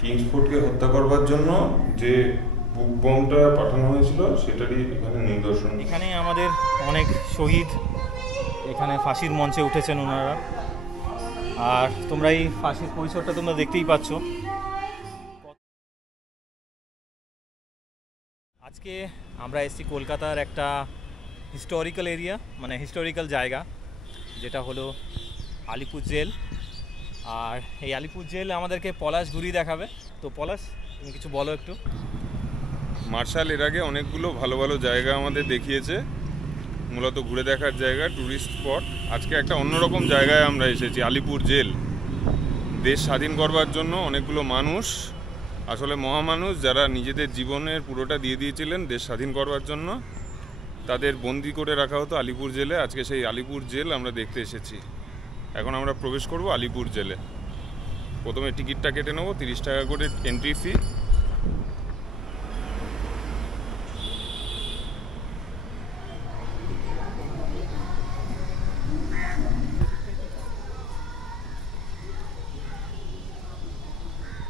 কিংসফোর্ডকে হত্যা করবার জন্য যে বুক বমটা পাঠানো হয়েছিল সেটারই এখানে নিদর্শন। এখানে আমাদের অনেক শহীদ এখানে ফাঁসির মঞ্চে উঠেছেন ওনারা, আর তোমরা এই ফাঁসির পরিসরটা তোমরা দেখতেই পাচ্ছ। আজকে আমরা এসেছি কলকাতার একটা হিস্টোরিক্যাল এরিয়া, মানে হিস্টোরিক্যাল জায়গা, যেটা হলো আলিপুর জেল। আর এই আলিপুর জেল আমাদেরকে পলাশ ঘুরিয়ে দেখাবে। তো পলাশ, তুমি কিছু বলো একটু। মার্শাল এর আগে অনেকগুলো ভালো ভালো জায়গা আমাদের দেখিয়েছে, মূলত ঘুরে দেখার জায়গা, ট্যুরিস্ট স্পট। আজকে একটা অন্যরকম জায়গায় আমরা এসেছি, আলিপুর জেল। দেশ স্বাধীন করবার জন্য অনেকগুলো মানুষ, আসলে মহামানুষ, যারা নিজেদের জীবনের পুরোটা দিয়ে দিয়েছিলেন দেশ স্বাধীন করবার জন্য, তাদের বন্দি করে রাখা হতো আলিপুর জেলে। আজকে সেই আলিপুর জেল আমরা দেখতে এসেছি। এখন আমরা প্রবেশ করব আলিপুর জেলে। প্রথমে টিকিটটা কেটে নেব, 30 টাকা করে এন্ট্রি ফি।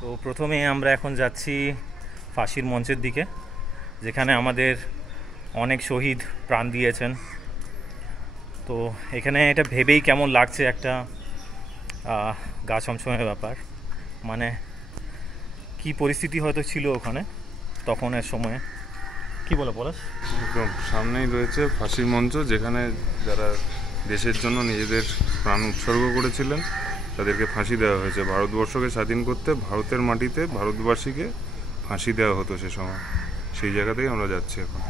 তো প্রথমে আমরা এখন যাচ্ছি ফাঁসির মঞ্চের দিকে, যেখানে আমাদের অনেক শহীদ প্রাণ দিয়েছেন। তো এখানে এটা ভেবেই কেমন লাগছে, একটা গা ছমছমের ব্যাপার। মানে কি পরিস্থিতি হয়তো ছিল ওখানে তখনের সময়ে, কি বলো পলাশ? একদম সামনেই রয়েছে ফাঁসির মঞ্চ, যেখানে যারা দেশের জন্য নিজেদের প্রাণ উৎসর্গ করেছিলেন তাদেরকে ফাঁসি দেওয়া হয়েছে। ভারতবর্ষকে স্বাধীন করতে ভারতের মাটিতে ভারতবাসীকে ফাঁসি দেওয়া হতো সে সময়। সেই জায়গাতেই আমরা যাচ্ছি এখন।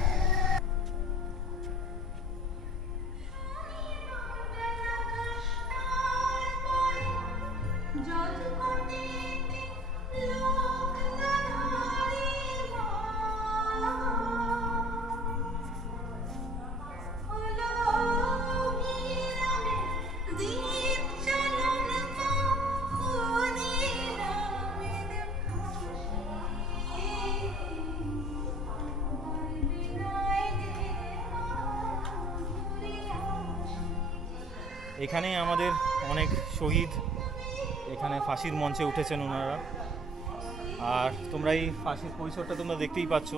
এখানে আমাদের অনেক শহীদ এখানে ফাঁসির মঞ্চে উঠেছেন ওনারা, আর তোমরা এই ফাঁসির পরিসরটা তোমরা দেখতেই পাচ্ছ।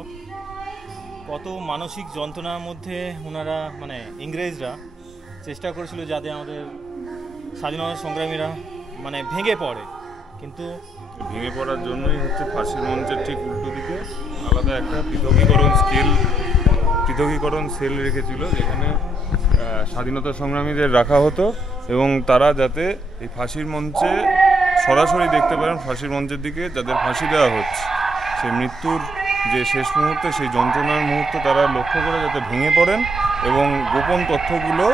কত মানসিক যন্ত্রণার মধ্যে ওনারা, মানে ইংরেজরা চেষ্টা করেছিল যাতে আমাদের স্বাধীনতা সংগ্রামীরা মানে ভেঙে পড়ে, কিন্তু ভেঙে পড়ার জন্যই হচ্ছে ফাঁসির মঞ্চের ঠিক উল্টো দিকে আলাদা একটা পৃথকীকরণ সেল রেখেছিল, যেখানে স্বাধীনতা সংগ্রামীদের রাখা হতো, এবং তারা যাতে এই ফাঁসির মঞ্চে সরাসরি দেখতে পারেন ফাঁসির মঞ্চের দিকে যাদের ফাঁসি দেওয়া হচ্ছে, সেই মৃত্যুর যে শেষ মুহূর্তে, সেই যন্ত্রণার মুহূর্ত তারা লক্ষ্য করে যাতে ভেঙে পড়েন এবং গোপন তথ্যগুলো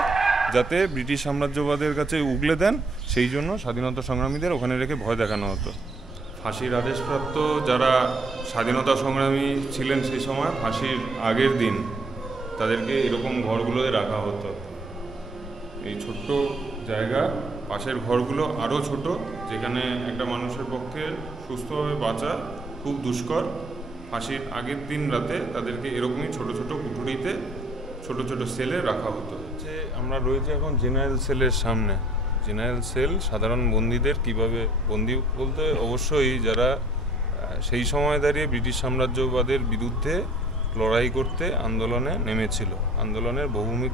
যাতে ব্রিটিশ সাম্রাজ্যবাদের কাছে উগলে দেন, সেই জন্য স্বাধীনতা সংগ্রামীদের ওখানে রেখে ভয় দেখানো হতো। ফাঁসির আদেশপ্রাপ্ত যারা স্বাধীনতা সংগ্রামী ছিলেন সেই সময়, ফাঁসির আগের দিন তাদেরকে এরকম ঘরগুলোতে রাখা হতো। এই ছোট্ট জায়গা, পাশের ঘরগুলো আরও ছোট, যেখানে একটা মানুষের পক্ষে সুস্থভাবে বাঁচা খুব দুষ্কর। ফাঁসির আগের দিন রাতে তাদেরকে এরকমই ছোট ছোট কুঠুরিতে, ছোট ছোট সেলে রাখা হতো। আমরা রয়েছে এখন জেনারেল সেলের সামনে। জেনারেল সেল সাধারণ বন্দীদের কিভাবে, বন্দী বলতে অবশ্যই যারা সেই সময় দাঁড়িয়ে ব্রিটিশ সাম্রাজ্যবাদের বিরুদ্ধে লড়াই করতে আন্দোলনে নেমেছিল। আন্দোলনের বহুমুখ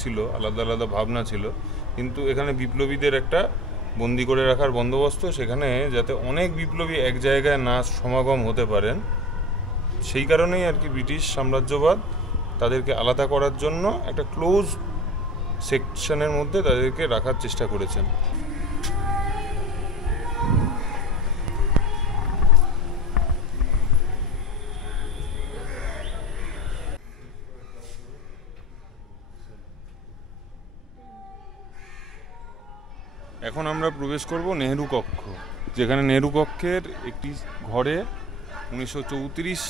ছিল, আলাদা আলাদা ভাবনা ছিল, কিন্তু এখানে বিপ্লবীদের একটা বন্দি করে রাখার বন্দোবস্ত, সেখানে যাতে অনেক বিপ্লবী এক জায়গায় না সমাগম হতে পারেন, সেই কারণেই আর কি ব্রিটিশ সাম্রাজ্যবাদ তাদেরকে আলাদা করার জন্য একটা ক্লোজ সেকশনের মধ্যে তাদেরকে রাখার চেষ্টা করেছেন। এখন আমরা প্রবেশ করব নেহেরু কক্ষ, যেখানে নেহেরু কক্ষের একটি ঘরে 1934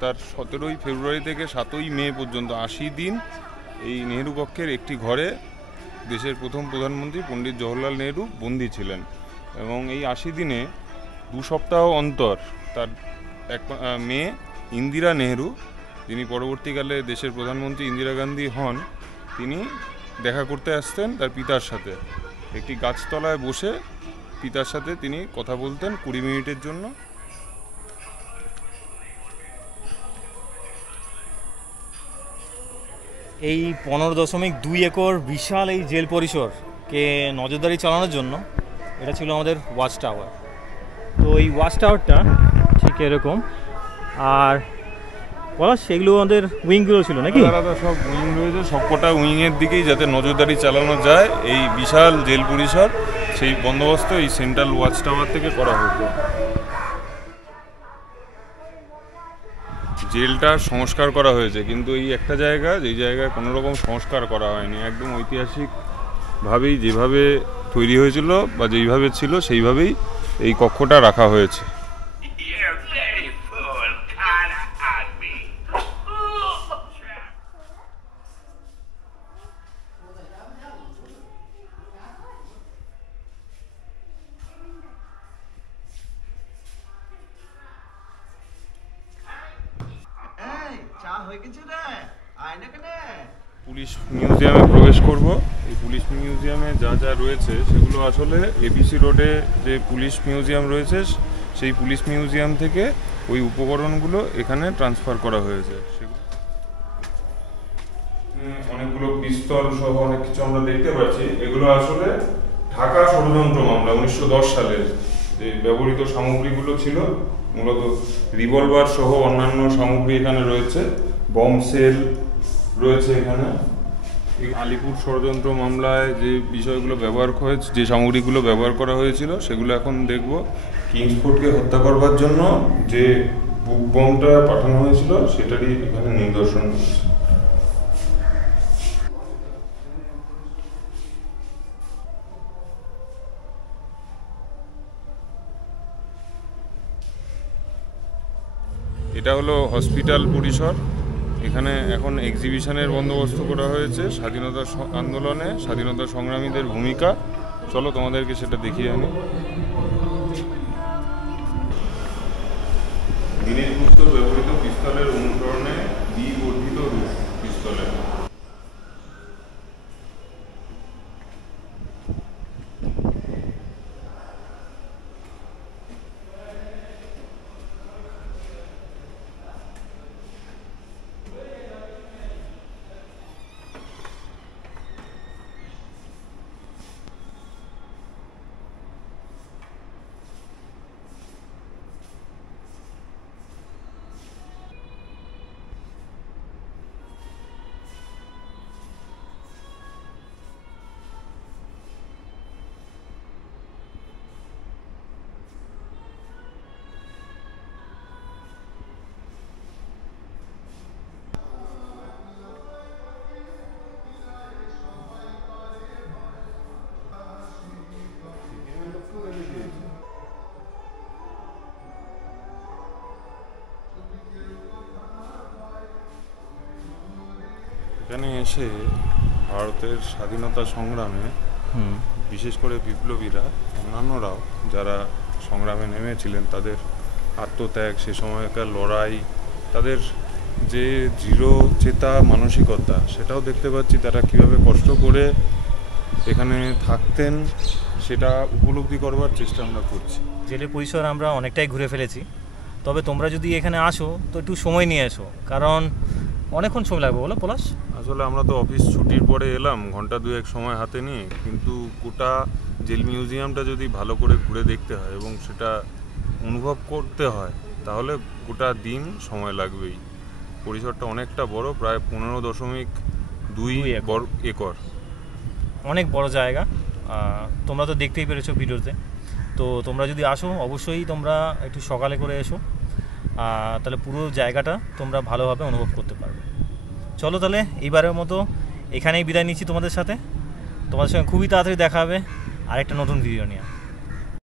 তার 17ই ফেব্রুয়ারি থেকে 7ই মে পর্যন্ত 80 দিন এই নেহেরু কক্ষের একটি ঘরে দেশের প্রথম প্রধানমন্ত্রী পণ্ডিত জওহরলাল নেহেরু বন্দী ছিলেন। এবং এই 80 দিনে 2 সপ্তাহ অন্তর তার এক মেয়ে ইন্দিরা নেহেরু, যিনি পরবর্তীকালে দেশের প্রধানমন্ত্রী ইন্দিরা গান্ধী হন, তিনি দেখা করতে আসতেন তার পিতার সাথে। একটি গাছতলায় বসে পিতার সাথে তিনি কথা বলতেন 20 মিনিটের জন্য। এই 15.2 একর বিশাল এই জেল পরিসরকে নজরদারি চালানোর জন্য এটা ছিল আমাদের ওয়াচ টাওয়ার। তো এই ওয়াচ টাওয়ারটা ঠিক এরকম, আর বলা সেগুলো আমাদের উইংগুলো ছিল নাকি? আলাদা সব উইং রয়েছে, সবকটা উইংয়ের দিকেই যাতে নজরদারি চালানো যায় এই বিশাল জেল পরিসর, সেই বন্দোবস্ত এই সেন্ট্রাল ওয়াচ টাওয়ার থেকে করা হতো। জেলটা সংস্কার করা হয়েছে, কিন্তু এই একটা জায়গা যেই জায়গায় কোনো রকম সংস্কার করা হয়নি, একদম ঐতিহাসিকভাবেই যেভাবে তৈরি হয়েছিল বা যেইভাবে ছিল সেইভাবেই এই কক্ষটা রাখা হয়েছে। পুলিশ মিউজিয়ামে প্রবেশ করব। এই পুলিশ মিউজিয়ামে যা যা রয়েছে সেগুলো আসলে এবিসি রোডে যে পুলিশ মিউজিয়াম রয়েছে সেই পুলিশ মিউজিয়াম থেকে ওই উপকরণগুলো এখানে ট্রান্সফার করা হয়েছে। অনেকগুলো পিস্তল সহ অনেক কিছু আমরা দেখতে পাচ্ছি। এগুলো আসলে ঢাকা ষড়যন্ত্র মামলা 1910 সালের যে ব্যবহৃত সামগ্রীগুলো ছিল, মূলত রিভলভার সহ অন্যান্য সামগ্রী এখানে রয়েছে, বম সেল রয়েছে এখানে। আলিপুর ষড়যন্ত্র মামলায় যে বিষয়গুলো ব্যবহার হয়েছে, যে সামগ্রীগুলো ব্যবহার করা হয়েছিল সেগুলো এখন দেখব। কিংসফোর্ডকে হত্যা করবার জন্য যে বুক বমটা পাঠানো হয়েছিল সেটারই এখানে নিদর্শন রয়েছে। এটা হলো হসপিটাল পরিসর। এখানে এখন এক্সিবিশনের বন্দোবস্ত করা হয়েছে স্বাধীনতা আন্দোলনে স্বাধীনতা সংগ্রামীদের ভূমিকা। চলো তোমাদেরকে সেটা দেখিয়ে আনি। দীনেশ গুপ্ত ব্যবহৃত পিস্তলের অনুসরণে দ্বিবর্ধিত রূপ পিস্তলের। এখানে এসে ভারতের স্বাধীনতা সংগ্রামে বিশেষ করে বিপ্লবীরা অন্যান্যরাও যারা সংগ্রামে নেমেছিলেন তাদের আত্মত্যাগ, সে সময়কার লড়াই, তাদের যে দৃঢ় চেতা মানসিকতা সেটাও দেখতে পাচ্ছি। তারা কীভাবে কষ্ট করে এখানে থাকতেন সেটা উপলব্ধি করবার চেষ্টা আমরা করছি। জেলের পরিসর আমরা অনেকটাই ঘুরে ফেলেছি, তবে তোমরা যদি এখানে আসো তো একটু সময় নিয়ে এসো, কারণ অনেকক্ষণ সময় লাগবে। বলো পলাশ? আসলে আমরা তো অফিস ছুটির পরে এলাম, ঘন্টা দুয়েক সময় হাতে নিয়ে, কিন্তু গোটা জেল মিউজিয়ামটা যদি ভালো করে ঘুরে দেখতে হয় এবং সেটা অনুভব করতে হয় তাহলে গোটা দিন সময় লাগবেই। পরিসরটা অনেকটা বড়, প্রায় 15.2 একর, অনেক বড় জায়গা। তোমরা তো দেখতেই পেরেছো ভিডিওতে। তো তোমরা যদি আসো অবশ্যই তোমরা একটু সকালে করে এসো, তাহলে পুরো জায়গাটা তোমরা ভালোভাবে অনুভব করতে পারবে। চলো তাহলে এইবারের মতো এখানেই বিদায় নিচ্ছি তোমাদের সাথে। তোমাদের সঙ্গে খুবই তাড়াতাড়ি দেখা হবে আরেকটা নতুন ভিডিও নিয়ে।